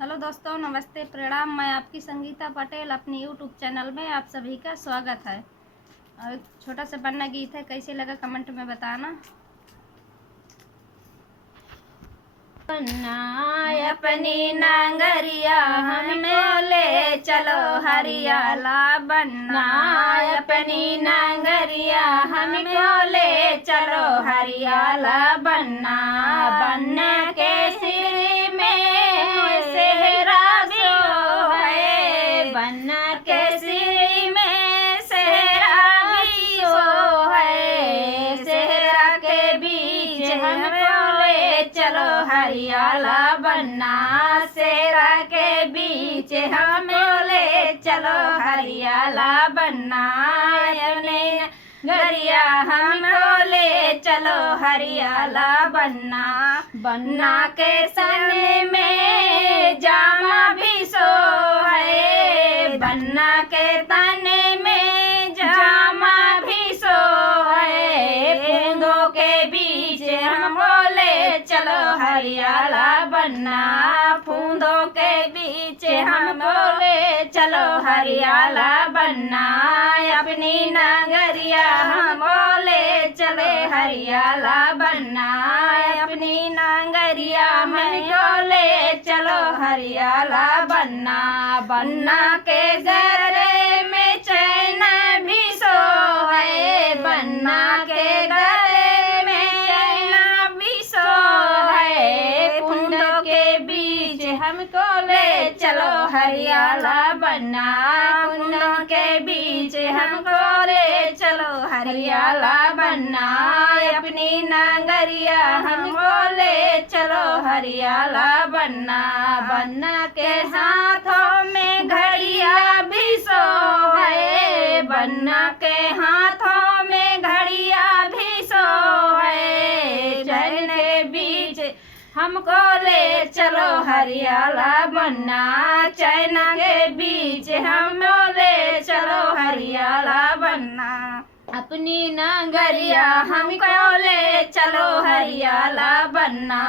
Hello दोस्तों, नमस्ते, प्रणाम। मैं आपकी संगीता पटेल अपनी यूट्यूब चैनल में आप सभी का स्वागत है। और एक छोटा सा पन्ना गीत है, कैसे लगा कमेंट में बताना। अपनी नांगरिया हमें ले चलो हरियाला बनना, अपनी नांगरिया हमें ले चलो हरियाला बनना। बनना के सिर में सेहरा जो है, बनना के सिर में सेहरा भी सो है। सेहरा के बीच हमें ले चलो हरियाला बनना, सेहरा के बीच हमें ले चलो हरियाला बनना। गरिया हमको ले चलो हरियाला बनना। बनना के सने में जामा भी सो है, बनना के तने में जामा भी सो है। फूंदों के बीच हमको ले चलो हरियाला बनना, फूंदों के बीच हमको ले चलो हरियाला बनना। अपनी नांगरिया हमको ले चले हरियाला बनना, अपनी नांगरिया हमको ले चलो हरियाला बनना। बनना के गले में चैन भी सो है, बनना के गले में चैन भी सो है। फूंदों के बीच हमको ले चलो हरियाला बनना, फूंदों के बीच हमको ले चलो हरियाला बनना। अपनी नांगरिया हमको ले चलो हरियाला बनना। बनना के हाथों में घड़िया भी सो है, बनना के हाथों में घड़िया भी सो है। चैन के बीच हमको ले चलो हरियाला बनना, चाइना के बीच हमको ले चलो हरियाला बनना। अपनी नांगरिया हमको ले चलो हरियाला बनना।